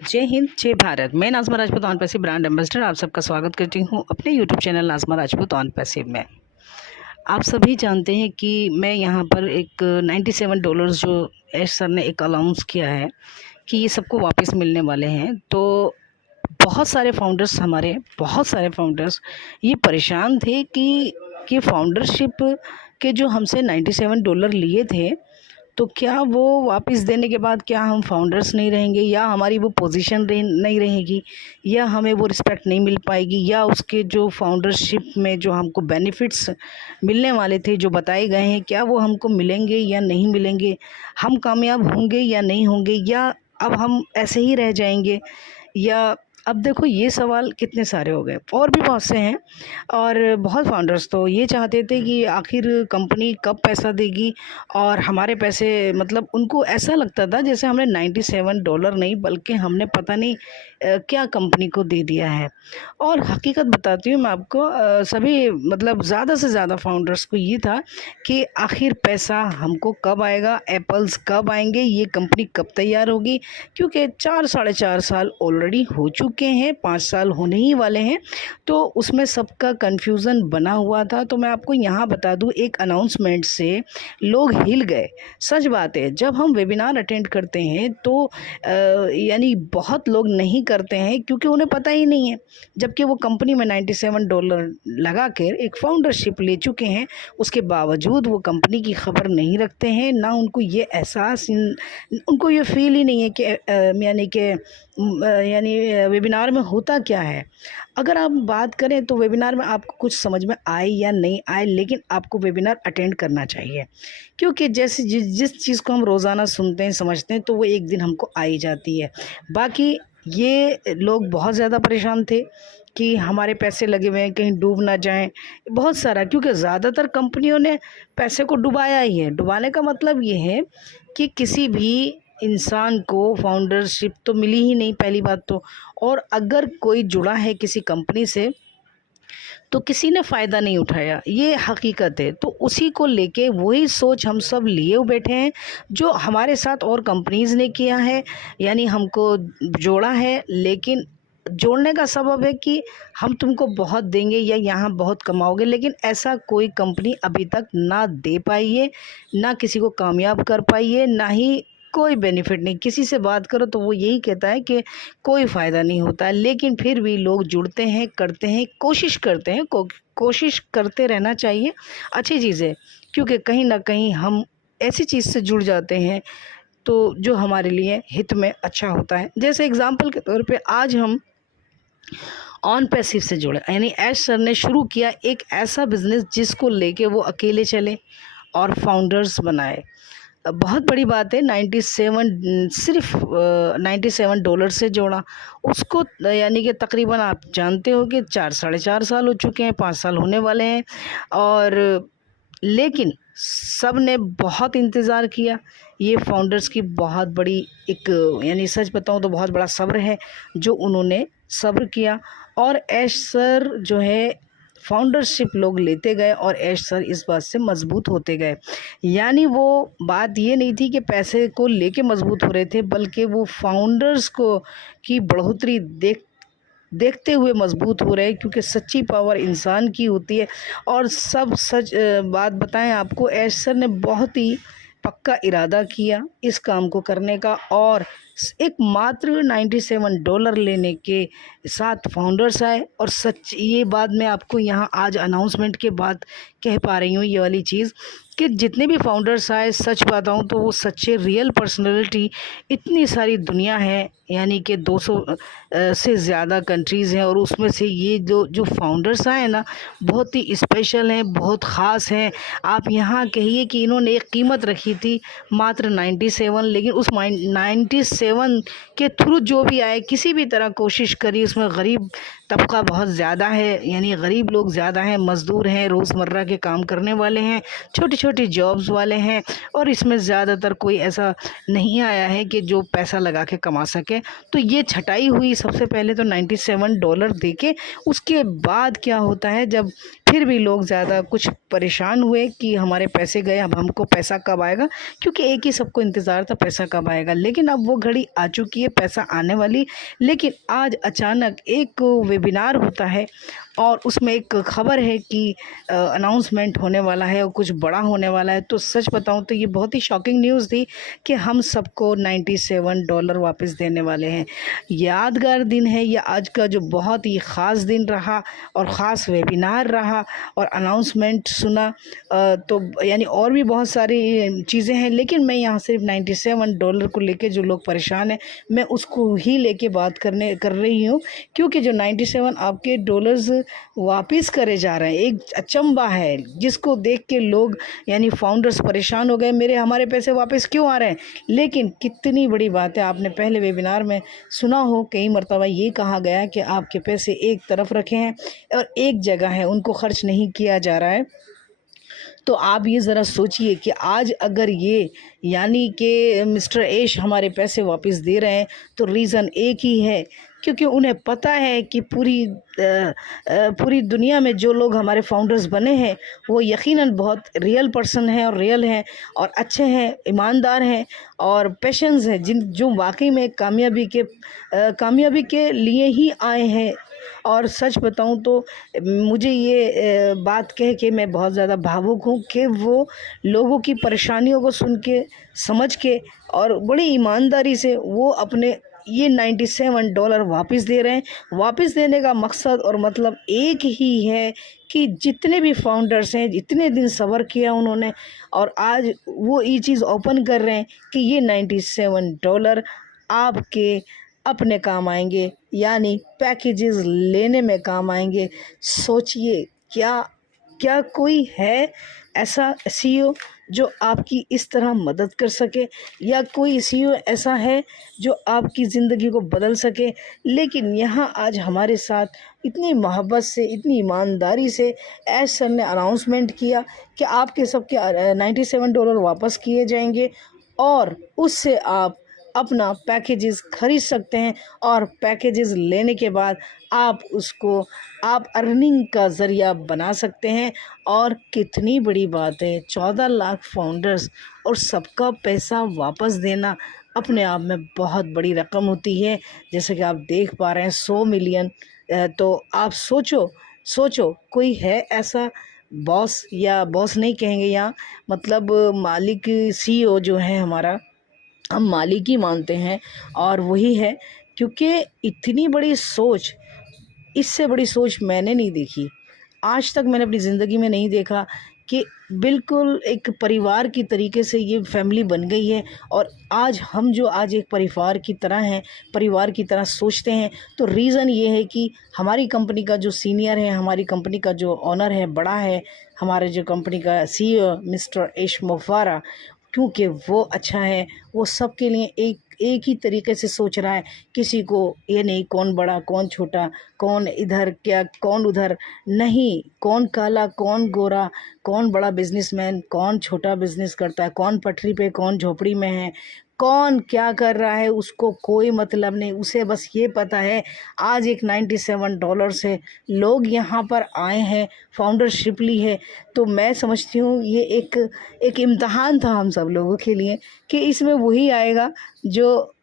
जय हिंद, जय भारत। मैं Nazma Rajput on passive brand ambassador आप सबका स्वागत करती हूँ अपने YouTube channel Nazma Rajput on passive में। आप सभी जानते हैं कि मैं यहाँ पर एक $97 जो एश सर ने एक अनाउंस किया है कि ये सबको वापस मिलने वाले हैं। तो बहुत सारे फाउंडर्स ये परेशान थे कि फ़ाउंडरशिप के जो हमसे $97 लिए थे, तो क्या वो वापस देने के बाद क्या हम फाउंडर्स नहीं रहेंगे, या हमारी वो पोजीशन नहीं रहेगी, या हमें वो रिस्पेक्ट नहीं मिल पाएगी, या उसके जो फाउंडरशिप में जो हमको बेनिफिट्स मिलने वाले थे जो बताए गए हैं, क्या वो हमको मिलेंगे या नहीं मिलेंगे, हम कामयाब होंगे या नहीं होंगे, या अब हम ऐसे ही रह जाएंगे। या अब देखो, ये सवाल कितने सारे हो गए और भी बहुत से हैं। और बहुत फाउंडर्स तो ये चाहते थे कि आखिर कंपनी कब पैसा देगी, और हमारे पैसे, मतलब उनको ऐसा लगता था जैसे हमने $97 नहीं बल्कि हमने पता नहीं क्या कंपनी को दे दिया है। और हकीकत बताती हूँ मैं आपको, सभी मतलब ज़्यादा से ज़्यादा फाउंडर्स को ये था कि आखिर पैसा हमको कब आएगा, एप्पल्स कब आएंगे, ये कंपनी कब तैयार होगी, क्योंकि 4-4.5 साल ऑलरेडी हो चुके हैं, 5 साल होने ही वाले हैं। तो उसमें सबका कन्फ्यूज़न बना हुआ था। तो मैं आपको यहाँ बता दूँ, एक अनाउंसमेंट से लोग हिल गए। सच बात है, जब हम वेबिनार अटेंड करते हैं तो यानी बहुत लोग नहीं करते हैं क्योंकि उन्हें पता ही नहीं है, जबकि वो कंपनी में $97 लगा कर एक फाउंडरशिप ले चुके हैं, उसके बावजूद वो कंपनी की खबर नहीं रखते हैं। ना उनको ये एहसास, उनको ये फील ही नहीं है कि यानी वेबिनार में होता क्या है। अगर आप बात करें तो वेबिनार में आपको कुछ समझ में आए या नहीं आए, लेकिन आपको वेबिनार अटेंड करना चाहिए, क्योंकि जैसे जिस चीज़ को हम रोज़ाना सुनते हैं, समझते हैं, तो वो एक दिन हमको आ ही जाती है। बाकी ये लोग बहुत ज़्यादा परेशान थे कि हमारे पैसे लगे हुए हैं, कहीं डूब ना जाएं, बहुत सारा, क्योंकि ज़्यादातर कंपनियों ने पैसे को डुबाया ही है। डुबाने का मतलब ये है कि किसी भी इंसान को फाउंडरशिप तो मिली ही नहीं, पहली बात तो। और अगर कोई जुड़ा है किसी कंपनी से तो किसी ने फ़ायदा नहीं उठाया, ये हकीकत है। तो उसी को लेके वही सोच हम सब लिए हुए बैठे हैं जो हमारे साथ और कंपनीज़ ने किया है, यानी हमको जोड़ा है। लेकिन जोड़ने का सबब है कि हम तुमको बहुत देंगे या यहाँ बहुत कमाओगे, लेकिन ऐसा कोई कंपनी अभी तक ना दे पाई है, ना किसी को कामयाब कर पाई है, ना ही कोई बेनिफिट नहीं। किसी से बात करो तो वो यही कहता है कि कोई फ़ायदा नहीं होता है, लेकिन फिर भी लोग जुड़ते हैं, करते हैं, कोशिश करते हैं। कोशिश करते रहना चाहिए, अच्छी चीज़ है, क्योंकि कहीं ना कहीं हम ऐसी चीज़ से जुड़ जाते हैं तो जो हमारे लिए हित में अच्छा होता है। जैसे एग्जाम्पल के तौर पे आज हम ऑन पैसिव से जुड़े, यानी एश सर ने शुरू किया एक ऐसा बिज़नेस जिसको लेके वो अकेले चले और फाउंडर्स बनाए। बहुत बड़ी बात है, 97 सिर्फ $97 से जोड़ा उसको, यानी कि तकरीबन आप जानते हो कि 4-4.5 साल हो चुके हैं, 5 साल होने वाले हैं। और लेकिन सब ने बहुत इंतज़ार किया। ये फाउंडर्स की बहुत बड़ी एक, यानी सच बताऊं तो बहुत बड़ा सब्र है जो उन्होंने सब्र किया। और एश सर जो है, फाउंडरशिप लोग लेते गए और एश सर इस बात से मजबूत होते गए। यानी वो बात ये नहीं थी कि पैसे को लेके मजबूत हो रहे थे, बल्कि वो फाउंडर्स को की बढ़ोतरी देखते हुए मजबूत हो रहे, क्योंकि सच्ची पावर इंसान की होती है। और सब सच बात बताएं आपको, एश सर ने बहुत ही पक्का इरादा किया इस काम को करने का, और एक मात्र $97 लेने के साथ फाउंडर्स आए। और सच ये बात मैं आपको यहाँ आज अनाउंसमेंट के बाद कह पा रही हूँ, ये वाली चीज़, कि जितने भी फाउंडर्स आए, सच बताऊँ तो वो सच्चे रियल पर्सनैलिटी। इतनी सारी दुनिया है, यानी कि 200 से ज़्यादा कंट्रीज़ हैं, और उसमें से ये जो फाउंडर्स आए ना, बहुत ही स्पेशल हैं, बहुत ख़ास हैं। आप यहाँ कहिए कि इन्होंने एक कीमत रखी थी मात्र 97, लेकिन उस 97 के थ्रू जो भी आए, किसी भी तरह कोशिश करी, उसमें गरीब तबका बहुत ज़्यादा है, यानी गरीब लोग ज़्यादा हैं, मज़दूर हैं, रोज़मर्रा के काम करने वाले हैं, छोटी छोटी जॉब्स वाले हैं। और इसमें ज़्यादातर कोई ऐसा नहीं आया है कि जो पैसा लगा के कमा सके। तो ये छटाई हुई सबसे पहले तो $97 देके। उसके बाद क्या होता है, जब फिर भी लोग ज़्यादा कुछ परेशान हुए कि हमारे पैसे गए, अब हमको पैसा कब आएगा, क्योंकि एक ही सबको इंतज़ार था पैसा कब आएगा। लेकिन अब वो घड़ी आ चुकी है, पैसा आने वाली। लेकिन आज अचानक एक वेबिनार होता है और उसमें एक खबर है कि अनाउंसमेंट होने वाला है और कुछ बड़ा होने वाला है। तो सच बताऊं तो ये बहुत ही शॉकिंग न्यूज़ थी कि हम सबको $97 वापस देने वाले हैं। यादगार दिन है ये आज का, जो बहुत ही ख़ास दिन रहा और ख़ास वेबिनार रहा और अनाउंसमेंट सुना। तो यानी और भी बहुत सारी चीज़ें हैं, लेकिन मैं यहाँ सिर्फ $97 को लेके जो लोग परेशान हैं मैं उसको ही लेके बात कर रही हूँ, क्योंकि जो 97 आपके डॉलर्स वापस करे जा रहे हैं, एक अचंभा है जिसको देख के लोग यानी फाउंडर्स परेशान हो गए, हमारे पैसे वापस क्यों आ रहे हैं। लेकिन कितनी बड़ी बात है, आपने पहले वेबिनार में सुना हो कई मरतबा ये कहा गया कि आपके पैसे एक तरफ रखे हैं और एक जगह है, उनको खर्च नहीं किया जा रहा है। तो आप ये ज़रा सोचिए कि आज अगर ये यानी कि मिस्टर एश हमारे पैसे वापस दे रहे हैं तो रीज़न एक ही है, क्योंकि उन्हें पता है कि पूरी दुनिया में जो लोग हमारे फाउंडर्स बने हैं वो यकीनन बहुत रियल पर्सन हैं और रियल हैं और अच्छे हैं, ईमानदार हैं और पेशेंस हैं, जो वाकई में कामयाबी के लिए ही आए हैं। और सच बताऊं तो मुझे ये बात कह के मैं बहुत ज़्यादा भावुक हूँ कि वो लोगों की परेशानियों को सुन के, समझ के और बड़ी ईमानदारी से वो अपने ये $97 वापस दे रहे हैं। वापस देने का मकसद और मतलब एक ही है कि जितने भी फाउंडर्स हैं, जितने दिन सब्र किया उन्होंने, और आज वो ये चीज़ ओपन कर रहे हैं कि ये $97 आपके अपने काम आएंगे, यानी पैकेजेस लेने में काम आएंगे। सोचिए, क्या कोई है ऐसा सीईओ जो आपकी इस तरह मदद कर सके, या कोई सीईओ ऐसा है जो आपकी ज़िंदगी को बदल सके। लेकिन यहाँ आज हमारे साथ इतनी मोहब्बत से, इतनी ईमानदारी से ऐश सर ने अनाउंसमेंट किया कि आपके सबके $97 वापस किए जाएंगे और उससे आप अपना पैकेजेस खरीद सकते हैं और पैकेजेस लेने के बाद आप अर्निंग का ज़रिया बना सकते हैं। और कितनी बड़ी बात है, 14 लाख फाउंडर्स और सबका पैसा वापस देना अपने आप में बहुत बड़ी रकम होती है। जैसे कि आप देख पा रहे हैं 100 मिलियन। तो आप सोचो कोई है ऐसा बॉस, या बॉस नहीं कहेंगे यहाँ, मतलब मालिक, सीईओ जो है हमारा, हम मालिक ही मानते हैं और वही है, क्योंकि इतनी बड़ी सोच, इससे बड़ी सोच मैंने नहीं देखी आज तक, मैंने अपनी ज़िंदगी में नहीं देखा कि बिल्कुल एक परिवार की तरीके से ये फैमिली बन गई है। और आज हम जो आज एक परिवार की तरह हैं, परिवार की तरह सोचते हैं, तो रीज़न ये है कि हमारी कंपनी का जो सीनियर है, हमारी कंपनी का जो ऑनर है, बड़ा है, हमारे जो कंपनी का सीईओ मिस्टर एश मोफारा, क्योंकि वो अच्छा है, वो सबके लिए एक ही तरीके से सोच रहा है। किसी को ये नहीं कौन बड़ा कौन छोटा, कौन इधर क्या कौन उधर नहीं, कौन काला कौन गोरा, कौन बड़ा बिजनेसमैन कौन छोटा बिजनेस करता है, कौन पटरी पे कौन झोपड़ी में है, कौन क्या कर रहा है, उसको कोई मतलब नहीं। उसे बस ये पता है आज एक $97 से लोग यहाँ पर आए हैं, फाउंडरशिप ली है। तो मैं समझती हूँ ये एक इम्तहान था हम सब लोगों के लिए कि इसमें वही आएगा जो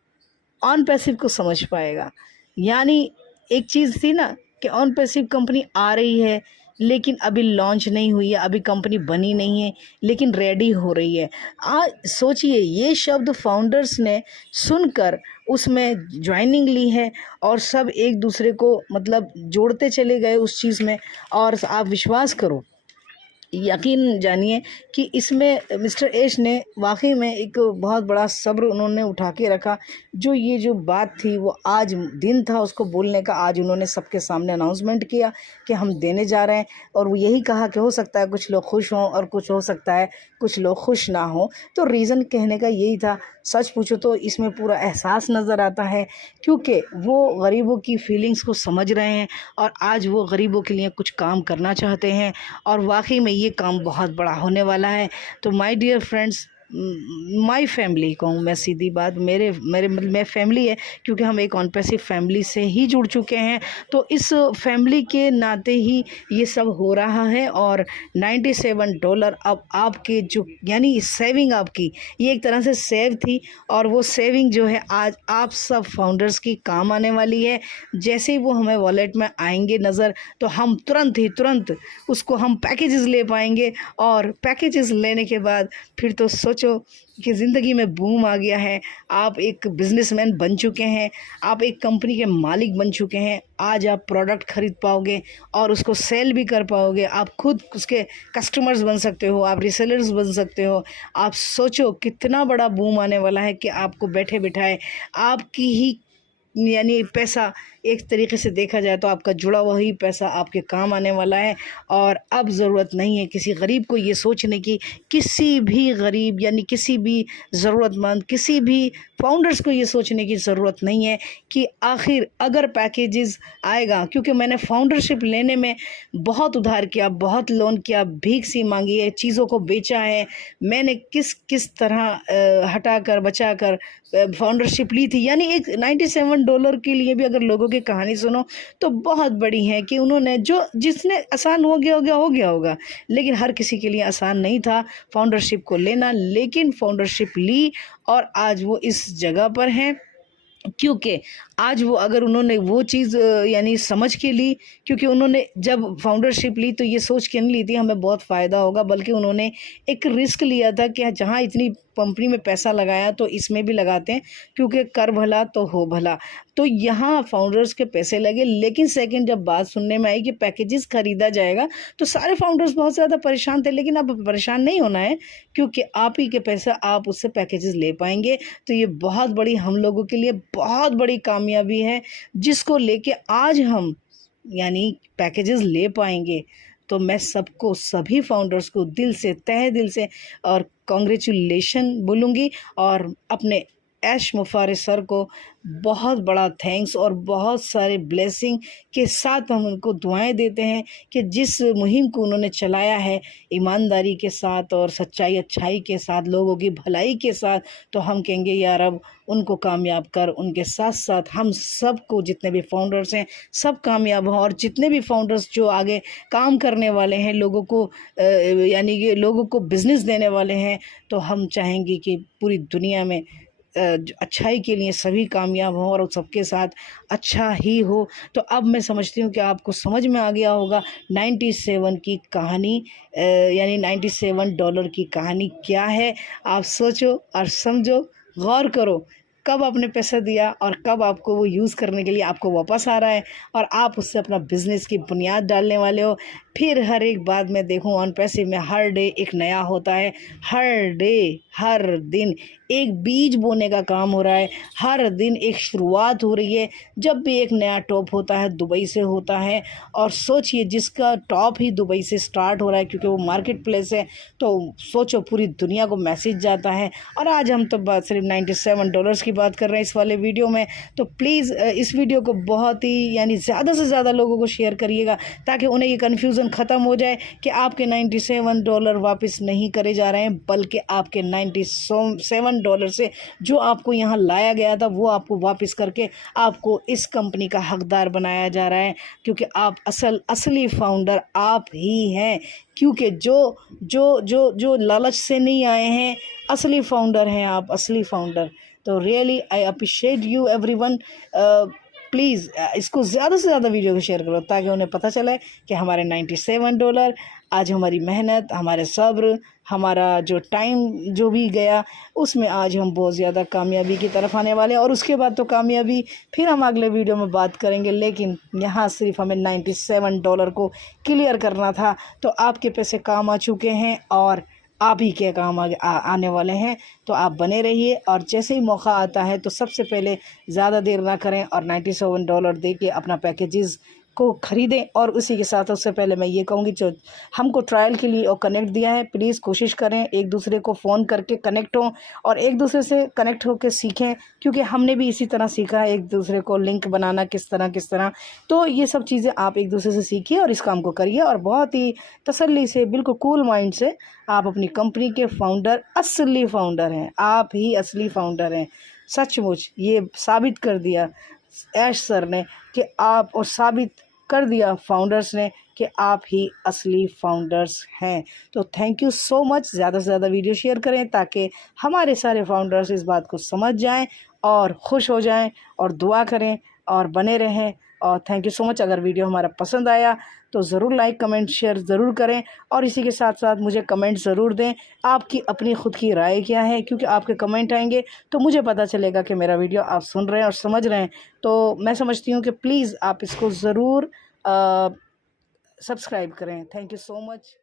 ऑन पैसिव को समझ पाएगा। यानी एक चीज़ थी ना कि ऑन पैसिव कंपनी आ रही है लेकिन अभी लॉन्च नहीं हुई है, अभी कंपनी बनी नहीं है, लेकिन रेडी हो रही है। आज सोचिए, ये शब्द फाउंडर्स ने सुनकर उसमें ज्वाइनिंग ली है और सब एक दूसरे को मतलब जोड़ते चले गए उस चीज़ में। और आप विश्वास करो, यकीन जानिए कि इसमें मिस्टर एश ने वाकई में एक बहुत बड़ा सब्र उन्होंने उठा के रखा। जो बात थी वो आज दिन था उसको बोलने का, आज उन्होंने सबके सामने अनाउंसमेंट किया कि हम देने जा रहे हैं। और वो यही कहा कि हो सकता है कुछ लोग खुश हों और कुछ हो सकता है कुछ लोग खुश ना हों। तो रीज़न कहने का यही था। सच पूछो तो इसमें पूरा एहसास नज़र आता है, क्योंकि वो गरीबों की फीलिंग्स को समझ रहे हैं और आज वो गरीबों के लिए कुछ काम करना चाहते हैं और वाकई में ये काम बहुत बड़ा होने वाला है। तो my dear friends, my family कहूँ मैं, सीधी बात मेरे मेरे मतलब मैं फैमिली है, क्योंकि हम एक ऑन पैसिव फैमिली से ही जुड़ चुके हैं, तो इस फैमिली के नाते ही ये सब हो रहा है। और $97 अब आपके जो यानी सेविंग आपकी ये एक तरह से सेव थी, और वो सेविंग जो है आज आप सब फाउंडर्स की काम आने वाली है। जैसे ही वो हमें वॉलेट में आएंगे नज़र, तो हम तुरंत उसको हम पैकेजेस ले पाएंगे, और पैकेजेस लेने के बाद फिर तो सोचो कि ज़िंदगी में बूम आ गया है। आप एक बिजनेसमैन बन चुके हैं, आप एक कंपनी के मालिक बन चुके हैं। आज आप प्रोडक्ट खरीद पाओगे और उसको सेल भी कर पाओगे, आप खुद उसके कस्टमर्स बन सकते हो, आप रीसेलर्स बन सकते हो। आप सोचो कितना बड़ा बूम आने वाला है कि आपको बैठे बिठाए आपकी ही यानी पैसा, एक तरीके से देखा जाए तो आपका जुड़ा हुआ ही पैसा आपके काम आने वाला है। और अब ज़रूरत नहीं है किसी गरीब को ये सोचने की, किसी भी गरीब यानी किसी भी ज़रूरतमंद, किसी भी फाउंडर्स को ये सोचने की ज़रूरत नहीं है कि आखिर अगर पैकेजेस आएगा, क्योंकि मैंने फाउंडरशिप लेने में बहुत उधार किया, बहुत लोन किया, भीख सी मांगी है, चीज़ों को बेचा है, मैंने किस किस तरह हटा कर बचा कर फाउंडरशिप ली थी। यानी एक $97 के लिए भी अगर लोगों की कहानी सुनो तो बहुत बड़ी है कि उन्होंने जो जिसने आसान हो गया होगा, लेकिन हर किसी के लिए आसान नहीं था फाउंडरशिप को लेना, लेकिन फाउंडरशिप ली और आज वो इस जगह पर हैं। क्योंकि आज वो अगर उन्होंने वो चीज़ यानी समझ के ली, क्योंकि उन्होंने जब फाउंडरशिप ली तो ये सोच के नहीं ली थी हमें बहुत फ़ायदा होगा, बल्कि उन्होंने एक रिस्क लिया था कि जहाँ इतनी कंपनी में पैसा लगाया तो इसमें भी लगाते हैं, क्योंकि कर भला तो हो भला। तो यहाँ फाउंडर्स के पैसे लगे, लेकिन सेकंड जब बात सुनने में आई कि पैकेजेस खरीदा जाएगा तो सारे फाउंडर्स बहुत ज़्यादा परेशान थे। लेकिन अब परेशान नहीं होना है, क्योंकि आप ही के पैसा आप उससे पैकेजेस ले पाएंगे। तो ये बहुत बड़ी हम लोगों के लिए बहुत बड़ी कामयाबी है, जिसको लेके आज हम यानी पैकेजेस ले पाएंगे। तो मैं सबको, सभी फाउंडर्स को दिल से, तहे दिल से और कॉन्ग्रेचुलेशन बोलूँगी, और अपने ऐश मुफारे सर को बहुत बड़ा थैंक्स और बहुत सारे ब्लेसिंग के साथ हम उनको दुआएं देते हैं कि जिस मुहिम को उन्होंने चलाया है ईमानदारी के साथ और सच्चाई अच्छाई के साथ, लोगों की भलाई के साथ, तो हम कहेंगे या रब उनको कामयाब कर। उनके साथ साथ हम सब को, जितने भी फाउंडर्स हैं सब कामयाब हों, और जितने भी फाउंडर्स जो आगे काम करने वाले हैं, लोगों को यानी कि लोगों को बिज़नेस देने वाले हैं, तो हम चाहेंगे कि पूरी दुनिया में अच्छाई के लिए सभी कामयाब हों और सबके साथ अच्छा ही हो। तो अब मैं समझती हूँ कि आपको समझ में आ गया होगा 97 की कहानी, यानी $97 की कहानी क्या है। आप सोचो और समझो, गौर करो कब आपने पैसा दिया और कब आपको वो यूज़ करने के लिए आपको वापस आ रहा है, और आप उससे अपना बिज़नेस की बुनियाद डालने वाले हो। फिर हर एक बात में देखूँ ऑन पैसे में हर डे एक नया होता है, हर डे हर दिन एक बीज बोने का काम हो रहा है, हर दिन एक शुरुआत हो रही है। जब भी एक नया टॉप होता है दुबई से होता है, और सोचिए जिसका टॉप ही दुबई से स्टार्ट हो रहा है, क्योंकि वो मार्केट प्लेस है, तो सोचो पूरी दुनिया को मैसेज जाता है। और आज हम तो बात सिर्फ $97 की बात कर रहे हैं इस वाले वीडियो में। तो प्लीज़ इस वीडियो को बहुत ही यानी ज़्यादा से ज़्यादा लोगों को शेयर करिएगा, ताकि उन्हें ये कन्फ्यूज़न ख़त्म हो जाए कि आपके $97 वापस नहीं करे जा रहे हैं, बल्कि आपके $97 से जो आपको यहाँ लाया गया था वो आपको वापस करके आपको इस कंपनी का हकदार बनाया जा रहा है। क्योंकि आप असली फाउंडर आप ही हैं, क्योंकि जो लालच से नहीं आए हैं, असली फाउंडर हैं आप, असली फाउंडर। तो really I appreciate you everyone. Please इसको ज़्यादा से ज़्यादा वीडियो को शेयर करो, ताकि उन्हें पता चले कि हमारे $97 आज हमारी मेहनत, हमारे सब्र, हमारा जो टाइम जो भी गया, उसमें आज हम बहुत ज़्यादा कामयाबी की तरफ आने वाले हैं। और उसके बाद तो कामयाबी फिर हम अगले वीडियो में बात करेंगे, लेकिन यहाँ सिर्फ हमें $97 को क्लियर करना था। तो आपके पैसे काम आ चुके हैं और आप ही के काम आने वाले हैं। तो आप बने रहिए, और जैसे ही मौका आता है तो सबसे पहले ज़्यादा देर ना करें और $97 दे के अपना पैकेजेस को ख़रीदें। और उसी के साथ उससे पहले मैं ये कहूँगी, जो हमको ट्रायल के लिए और कनेक्ट दिया है, प्लीज़ कोशिश करें एक दूसरे को फ़ोन करके कनेक्ट हों और एक दूसरे से कनेक्ट होकर सीखें, क्योंकि हमने भी इसी तरह सीखा है एक दूसरे को लिंक बनाना किस तरह। तो ये सब चीज़ें आप एक दूसरे से सीखिए और इस काम को करिए और बहुत ही तसल्ली से, बिल्कुल कूल माइंड से आप अपनी कंपनी के फाउंडर, असली फाउंडर हैं, आप ही असली फाउंडर हैं। सचमुच ये साबित कर दिया ऐश सर ने कि आप, और साबित कर दिया फाउंडर्स ने कि आप ही असली फाउंडर्स हैं। तो थैंक यू सो मच। ज़्यादा से ज़्यादा वीडियो शेयर करें ताकि हमारे सारे फाउंडर्स इस बात को समझ जाएं और खुश हो जाएं और दुआ करें और बने रहें। और थैंक यू सो मच। अगर वीडियो हमारा पसंद आया तो ज़रूर लाइक कमेंट शेयर ज़रूर करें और इसी के साथ साथ मुझे कमेंट ज़रूर दें आपकी अपनी ख़ुद की राय क्या है, क्योंकि आपके कमेंट आएंगे तो मुझे पता चलेगा कि मेरा वीडियो आप सुन रहे हैं और समझ रहे हैं। तो मैं समझती हूँ कि प्लीज़ आप इसको ज़रूर सब्सक्राइब करें। Thank you so much.